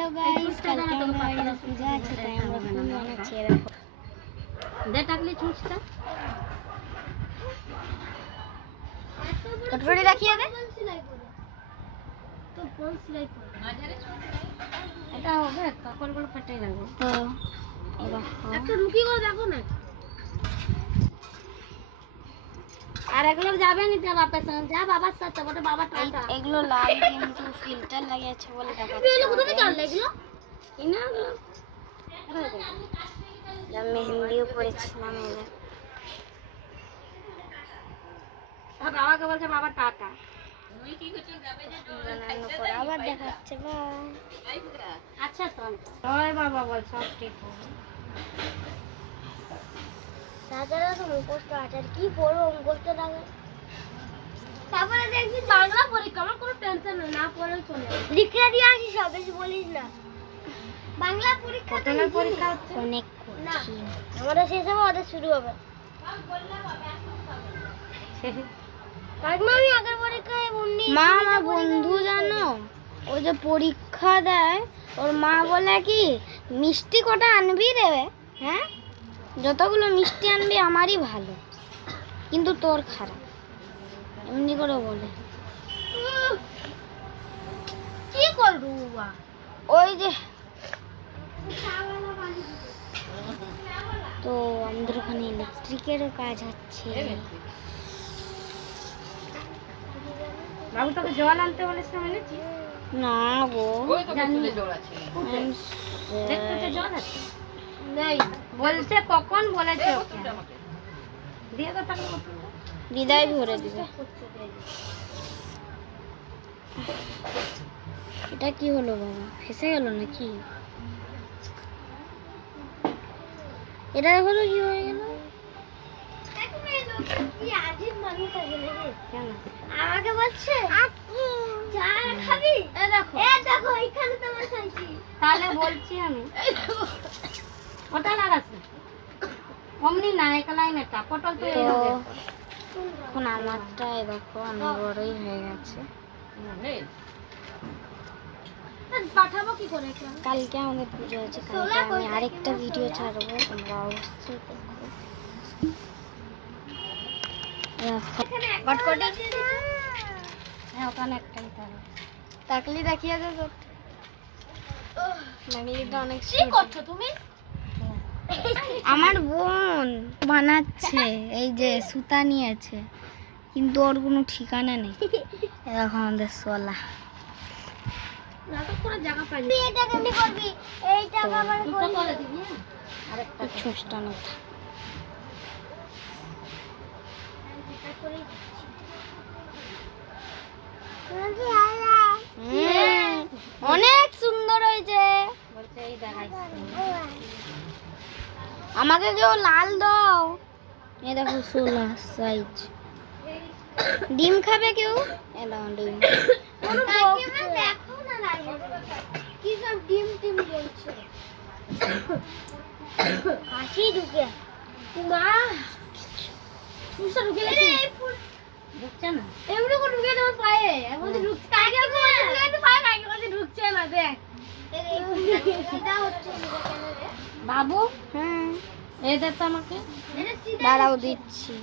तो गाइस कल के हमारी पूजा আছে তাই আমরা ফুল বানাচ্ছি দেখো দে টাকলি ছুঁচটা কটকটি দেখিয়ে দে তো কোন সেলাই করে মাঝারে এটা হবে কাপড়গুলো ফাটাই লাগবে তো একটা রুকি করে দেখো না আর এগুলো যাবে নি তো বাপের সঙ্গে যা বাবার সাথে বড় বাবা টাটা এগুলো লাল কিন্তু ফিল্টার লাগিয়েছে বলে দেখাচ্ছে এগুলো কোথায় চল এগুলো ইনা যা মেহেন্দিও পড়েছিলাম এদের আর বাবাকে বলছে বাবা টাটা তুমি কি করছো যাবে যে পরে আবার দেখাচ্ছে বাই আচ্ছা তো ওই বাবা বল সব ঠিক হবে দাদারা তো মুখস্থ আছে কি পড়বো মুখস্থ লাগে তারপরে দেখবি বাংলা পরীক্ষা আমার কোনো টেনশন না পড়েও চলে লিখে দিয়ে আসি সব বেশি বলিস না বাংলা পরীক্ষা তো পরীক্ষা হচ্ছে অনেক কঠিন আমাদের শেষ হবে ওদের শুরু হবে আমি আগের পরীক্ষায় মা আমার বন্ধু জানো ও যে পরীক্ষা দেয় ওর মা বলে কি মিষ্টি কটা আনবি রে হ্যাঁ যতগুলো মিষ্টি আনবি আমারই ভালো কিন্তু তোর খারাপ এমনি করে বলে কি করবো ওই যে তো আমাদের ওখানে ইলেকট্রিকেরও কাজ হচ্ছে বাবু তোকে জল আনতে বলিস না এনেছি না গো জল আছে দেখতে জল আছে নাই বলছে কখন বলেছে দিয়ে তো টাকা বিদায় ভরে দিবে এটা কি হলো বাবা ফেসে গেল নাকি এটা দেখো তো কি হয়ে গেল আমাকে বলছে চা খাবি দেখো এখানে তোমার খাইছি তাহলে বলছি আমি ওটা লাগাস অমনি না একলাই নেটা পটল তো এখন আমারটা দেখো অনেক বড়ই হয়ে গেছে পাঠাবো কি করে কালকে আমাদের পুজো আছে কালকে আমি আরেকটা ভিডিও ছাড়বো তোমরা অবশ্যই দেখো হ্যাঁ ওখানে একটাই থাকবে তাকলি দেখিয়ে দে তো নাগলিটা অনেক কি করছো তুমি আমার বোন বানাচ্ছে এই যে সুতা নিয়েছে কিন্তু ওর কোনো ঠিকানা নেই এখন আমাদের সোলা নাটক করে জায়গা পাই তুই এটা কেমনে করবি এইটা বাবার করে দিবি আরেকটা ছোটটা না অনেক সুন্দর হয়েছে বলছে এই দেখাইছে আমাকে কেউ লাল দাও এই দেখো 16 সাইজ ডিম খাবে কেউ এলাও ডিম দেখো না কি সব ডিম টিম বলছে কাশি ঢুকে মা ফুসা ঢুকে গেছে ঢুকছে না এমনি করে ঢুকে তোমার পায়ে এমন ঢুকছে কাকে ঢুকে পায়ে কাকে কাছে ঢুকছে না দেখ এটা হচ্ছে বাবু হ্যাঁ এই দে তো আমাকে দাঁড়াও দিচ্ছি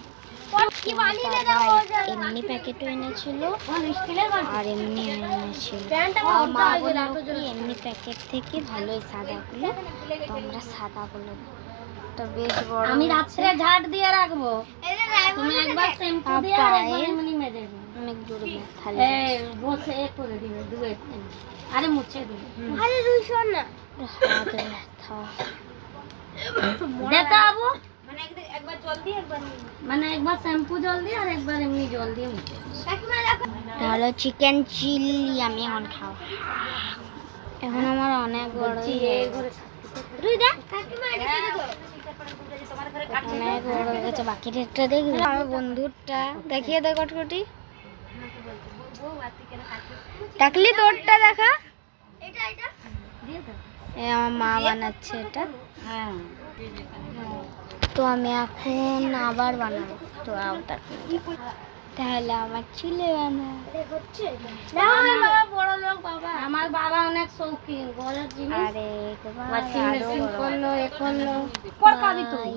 এমনি প্যাকেটও এনেছিল আর এমনি এনেছিল মা বললো কি এমনি প্যাকেট থেকে ভালোই সাদাগুলো তো আমরা সাদাগুলো তো বেশ বড় আমি রাত্রে ঝাড় দিয়ে রাখবো তুমি একবার শ্যাম্পু দিয়ে আর একবার এমনি মেজে দিও অনেক জোরে ব্যথা লাগে এই বসে এ করে দিবে দুয়ে আরে মুছে দিবে আরে রুইছ না হাত ব্যথা দেতা আবু একবার জল দিয়ে একবার মানে একবার শ্যাম্পু জল দিয়ে আর একবার এমনি জল দিয়ে মুছে তাহলে চিকেন চিলি আমি এখন খাও এখন আমার অনেক বড় তুই দেখ কাকিমা এটা দেখো অনেক বড় হয়ে গেছে বাকিটা দেখবি আমার বন্ধুরটা দেখিয়ে দে কটকটি টাকলি তোরটা দেখা এটা এটা এই আমার মা বানাচ্ছে এটা হ্যাঁ তো আমি এখন আবার বানাবো তো আবার তাহলে আমার চুলে বাঁধা বড় লোক বাবা, আমার বাবা অনেক শৌখিন ঘরের জিনিস। আরে ওয়াশিং মেশিন করলো, এ করলো। বাই।